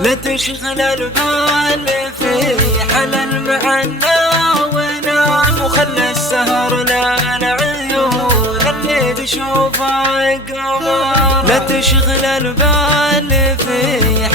لا تشغل البال في حلال معنا ونام، وخلى السهر للعيون اللي تشوفه قمر. لا تشغل البال في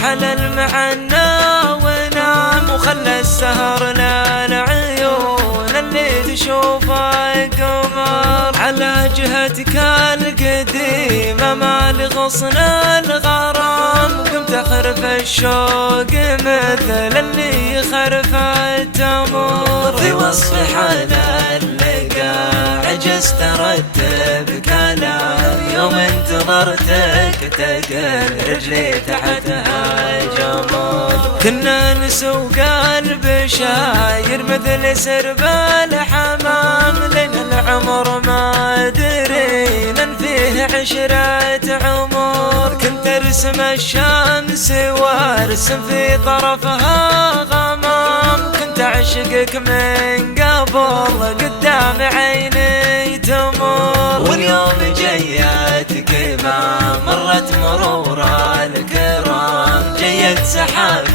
حلال معنا ونام، وخلى السهر للعيون اللي تشوفه قمر. على جهتك القديمة ما لغصن الغرام، قمت أخرف الشوق مثل اللي خرف التمر. في وصف حال اللقاء عجزت أرتب كلام، يوم انتظرتك تقل رجلي تحتها جمر. كنا نسوق البشاير مثل سرب الحمام، لنا العمر ما درينا فيه عشرة عمر. كنت ارسم الشمس وارسم في طرفها غمام، كنت اعشقك من قبل قدام عيني تمر. واليوم جيتك ما مرت مرور الكرام، جيت سحاب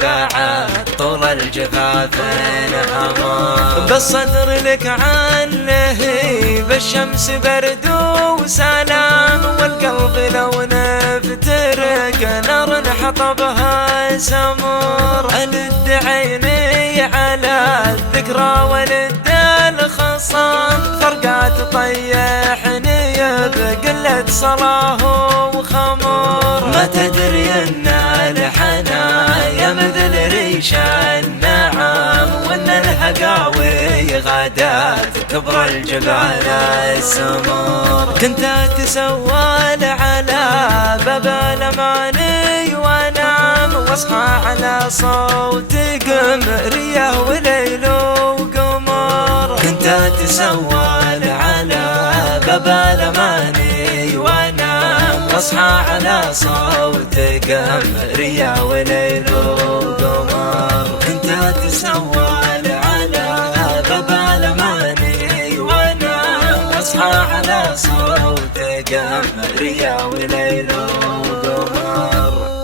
بعد طول الجفاف أمام. بالصدر لك عن لهيب الشمس برد وسلام، والقلب لو نفترق نار حطبها سمر. ألد عيني على الذكرى ولد الخصام، فرقات طيحني بقلة صلاه وخمر. ما تدري ان الحنايا مثل ريش النعام، وان الهقاوي غادات كبر الجبال السمر. كنت اتسول على باب الاماني وانام، واصحى على صوت قمريه وليل وقمر. كنت اتسول على باب الاماني وانام، واصحى على صوت قمريه وليل وقمر. كنت اتسول على باب الاماني وانام، واصحى على صوت قمريه وليل وقمر.